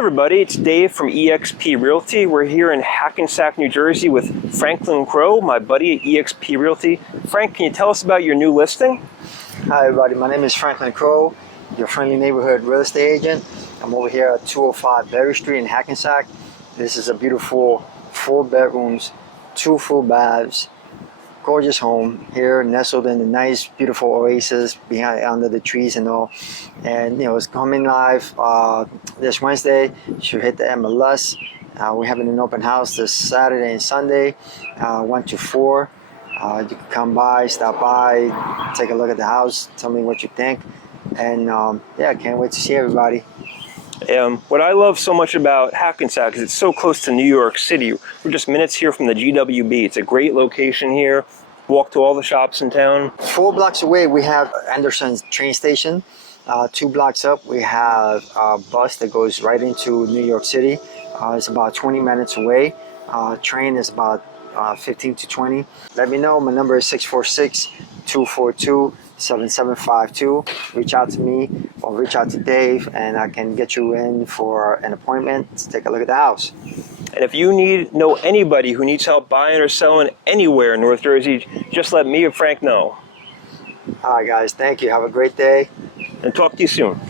everybody, it's Dave from eXp Realty. We're here in Hackensack, New Jersey with Franklyn Crowe, my buddy at eXp Realty. Frank, can you tell us about your new listing? Hi everybody, my name is Franklyn Crowe, your friendly neighborhood real estate agent. I'm over here at 205 Berry Street in Hackensack. This is a beautiful 4 bedrooms, 2 full baths, gorgeous home here nestled in a nice beautiful oasis behind under the trees and all. And you know, it's coming live this Wednesday. Should hit the MLS. We're having an open house this Saturday and Sunday, 1 to 4. You can come by, stop by, take a look at the house, tell me what you think, and yeah, can't wait to see everybody. What I love so much about Hackensack is it's so close to New York City. We're just minutes here from the GWB. It's a great location here. Walk to all the shops in town. 4 blocks away, we have Anderson's train station. 2 blocks up, we have a bus that goes right into New York City. It's about 20 minutes away. Train is about 15 to 20. Let me know. My number is 646-242-7752. Reach out to me or reach out to Dave and I can get you in for an appointment to take a look at the house. And if you know anybody who needs help buying or selling anywhere in North Jersey, just let me or Frank know. All right, guys. Thank you. Have a great day. And talk to you soon.